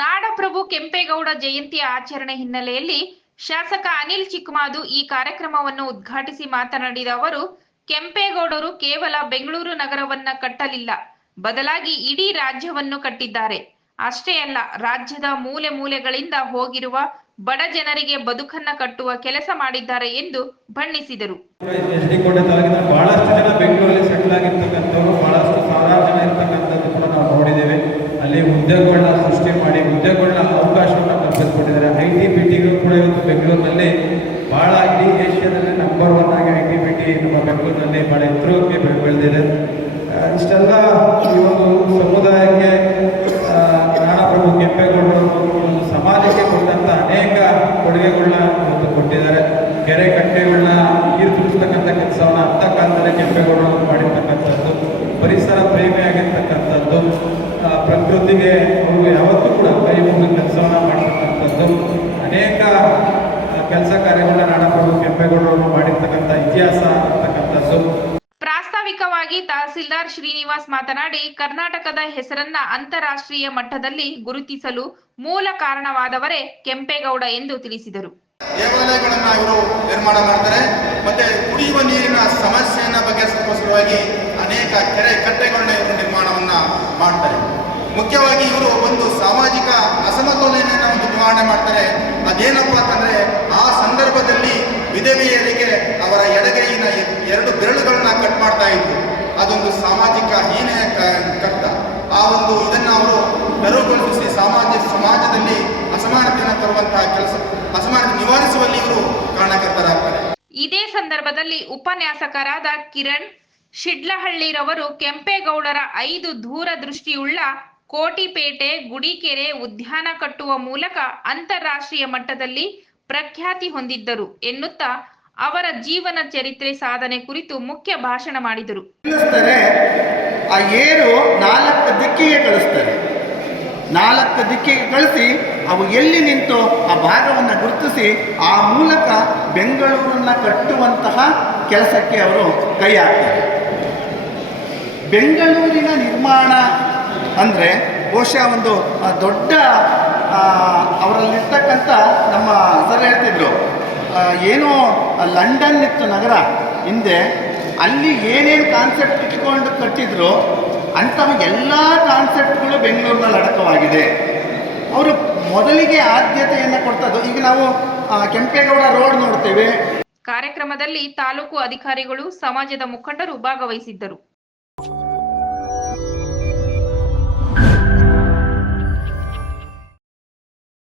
ನಾಡಪ್ರಭು ಕೆಂಪೇಗೌಡ ಜಯಂತಿ ಆಚರಣೆ ಹಿನ್ನೆಲೆಯಲ್ಲಿ ಶಾಸಕ ಅನಿಲ್ ಚಿಕ್ಕಮಾದು ಈ ಕಾರ್ಯಕ್ರಮವನ್ನು ಉದ್ಘಾಟಿಸಿ ಮಾತನಾಡಿದ ಅವರು, ಕೆಂಪೇಗೌಡರು ಕೇವಲ ಬೆಂಗಳೂರು ನಗರವನ್ನ ಕಟ್ಟಲಿಲ್ಲ, ಬದಲಾಗಿ ಇಡೀ ರಾಜ್ಯವನ್ನು ಕಟ್ಟಿದ್ದಾರೆ. ಅಷ್ಟೇ ಅಲ್ಲ, ರಾಜ್ಯದ ಮೂಲೆ ಮೂಲೆಗಳಿಂದ ಹೋಗಿರುವ ಬಡ ಜನರಿಗೆ ಬದುಕನ್ನ ಕಟ್ಟುವ ಕೆಲಸ ಮಾಡಿದ್ದಾರೆ ಎಂದು ಬಣ್ಣಿಸಿದರು. ಬೆಂಗಳೂರಿನಲ್ಲಿ ಬಹಳ ಇಡೀ ಏಷ್ಯಾದಲ್ಲಿ ನಂಬರ್ ಒನ್ ಆಗಿ ಐ ಟಿ ಬಿ ಟಿ ನಮ್ಮ ಬೆಂಗಳೂರಿನಲ್ಲಿ ಬಹಳ ಎತ್ತರಕ್ಕೆ ಬೆಳೆ ಬೆಳೆದಿದೆ. ಇಷ್ಟೆಲ್ಲ ಈ ಒಂದು ಸಮುದಾಯಕ್ಕೆ ನಾಡಪ್ರಭು ಕೆಂಪೇಗೌಡರು ಸಮಾಜಕ್ಕೆ ಕೊಟ್ಟಂಥ ಅನೇಕ ಕೊಡುಗೆಗಳನ್ನ ಇವತ್ತು ಕೊಟ್ಟಿದ್ದಾರೆ. ಕೆರೆ ಕಟ್ಟೆಗಳನ್ನ ನೀರು ತುಂಬಿಸ್ತಕ್ಕಂಥ ಕೆಲಸವನ್ನ ಅರ್ಥ ಕಾಲದಲ್ಲಿ ಕೆಂಪೇಗೌಡರು ಮಾಡಿರ್ತಕ್ಕಂಥದ್ದು, ಪರಿಸರ ಪ್ರೇಮಿಯಾಗಿರ್ತಕ್ಕಂಥದ್ದು ಪ್ರಕೃತಿಗೆ ಅವರು ಯಾವತ್ತೂ ಕೂಡ ಕೈ ಮುಂದೆ ಕೆಲಸವನ್ನ ಮಾಡಿರ್ತಕ್ಕಂಥದ್ದು ಅನೇಕ ಕೆಲಸ ಕಾರ್ಯಗಳನ್ನ ನಾಡಪ್ರಭು ಕೆಂಪೇಗೌಡರು ಮಾಡಿರ್ತಕ್ಕಂಥ ಇತಿಹಾಸ ಅಂತಕ್ಕಂಥದ್ದು. ಪ್ರಾಸ್ತಾವಿಕವಾಗಿ ತಹಸೀಲ್ದಾರ್ ಶ್ರೀನಿವಾಸ್ ಮಾತನಾಡಿ ಕರ್ನಾಟಕದ ಹೆಸರನ್ನ ಅಂತಾರಾಷ್ಟ್ರೀಯ ಮಟ್ಟದಲ್ಲಿ ಗುರುತಿಸಲು ಮೂಲ ಕಾರಣವಾದವರೇ ಕೆಂಪೇಗೌಡ ಎಂದು ತಿಳಿಸಿದರು. ದೇವಾಲಯಗಳನ್ನ ಇವರು ನಿರ್ಮಾಣ ಮಾಡ್ತಾರೆ. ಮತ್ತೆ ಕುಡಿಯುವ ನೀರಿನ ಸಮಸ್ಯೆಯನ್ನು ಬಗೆಹರಿಸೋಸ್ಕರವಾಗಿ ಅನೇಕ ಕೆರೆ ಕಟ್ಟೆಗಳನ್ನ ಇವರು ನಿರ್ಮಾಣವನ್ನ ಮಾಡ್ತಾರೆ. ಮುಖ್ಯವಾಗಿ ಇವರು ಒಂದು ಸಾಮಾಜಿಕ ಅಸಮತೋಲನೆಯನ್ನ ಒಂದು ನಿವಾರಣೆ ಮಾಡ್ತಾರೆ. ಅದೇನಪ್ಪ ಅಂತಂದ್ರೆ ವಿಧವೆಯರಿಗೆ ಅವರ ಎಡಗೈನ ಎರಡು ಬೆರಳುಗಳನ್ನ ಕಟ್ ಮಾಡ್ತಾ ಇದ್ರು. ಅದೊಂದು ಸಾಮಾಜಿಕ ಹೀನೆಯ ಕಟ್ಟ. ಆ ಒಂದು ಇದನ್ನ ಅವರು ತೆರವುಗೊಳಿಸಿ ಸಮಾಜ, ಸಮಾಜದಲ್ಲಿ ಅಸಮಾನತೆಯನ್ನು ತರುವಂತಹ ಕೆಲಸ, ಅಸಮಾನತೆ ನಿವಾರಿಸುವಲ್ಲಿ ಇವರು ಕಾರಣಕರ್ತರಾಗ್ತಾರೆ. ಇದೇ ಸಂದರ್ಭದಲ್ಲಿ ಉಪನ್ಯಾಸಕರಾದ ಕಿರಣ್ ಶಿಡ್ಲಹಳ್ಳಿರವರು ಕೆಂಪೇಗೌಡರ ಐದು ದೂರದೃಷ್ಟಿಯುಳ್ಳ ಕೋಟಿಪೇಟೆ, ಗುಡಿಕೆರೆ ಉದ್ಯಾನ ಕಟ್ಟುವ ಮೂಲಕ ಅಂತಾರಾಷ್ಟ್ರೀಯ ಮಟ್ಟದಲ್ಲಿ ಪ್ರಖ್ಯಾತಿ ಹೊಂದಿದ್ದರು ಎನ್ನುತ್ತಾ ಅವರ ಜೀವನ ಚರಿತ್ರೆ ಸಾಧನೆ ಕುರಿತು ಮುಖ್ಯ ಭಾಷಣ ಮಾಡಿದರು. ಆ ಏರು ನಾಲ್ಕು ದಿಕ್ಕಿಗೆ ಕಳಿಸ್ತಾರೆ. ನಾಲ್ಕು ದಿಕ್ಕಿಗೆ ಕಳಿಸಿ ಅವು ಎಲ್ಲಿ ನಿಂತು ಆ ಭಾಗವನ್ನು ಗುರುತಿಸಿ ಆ ಮೂಲಕ ಬೆಂಗಳೂರನ್ನ ಕಟ್ಟುವಂತಹ ಕೆಲಸಕ್ಕೆ ಅವರು ಕೈ ಹಾಕ್ತಾರೆ. ಬೆಂಗಳೂರಿನ ನಿರ್ಮಾಣ ಅಂದರೆ ಬಹುಶಃ ಒಂದು ದೊಡ್ಡ ಅವರಲ್ಲಿರ್ತಕ್ಕಂಥ ನಮ್ಮ ಸರ್ ಹೇಳ್ತಿದ್ರು. ಏನೋ ಲಂಡನ್ ಇತ್ತು ನಗರ, ಹಿಂದೆ ಅಲ್ಲಿ ಏನೇನು ಕಾನ್ಸೆಪ್ಟ್ ಇಟ್ಕೊಂಡು ಕಟ್ಟಿದ್ರು ಅಂತಹ ಎಲ್ಲ ಕಾನ್ಸೆಪ್ಟ್ಗಳು ಬೆಂಗಳೂರಿನಲ್ಲಿ ಅಡಕವಾಗಿದೆ. ಅವರು ಮೊದಲಿಗೆ ಆದ್ಯತೆಯನ್ನು ಕೊಡ್ತದ್ದು, ಈಗ ನಾವು ಕೆಂಪೇಗೌಡ ರೋಡ್ ನೋಡ್ತೇವೆ. ಕಾರ್ಯಕ್ರಮದಲ್ಲಿ ತಾಲೂಕು ಅಧಿಕಾರಿಗಳು, ಸಮಾಜದ ಮುಖಂಡರು ಭಾಗವಹಿಸಿದ್ದರು.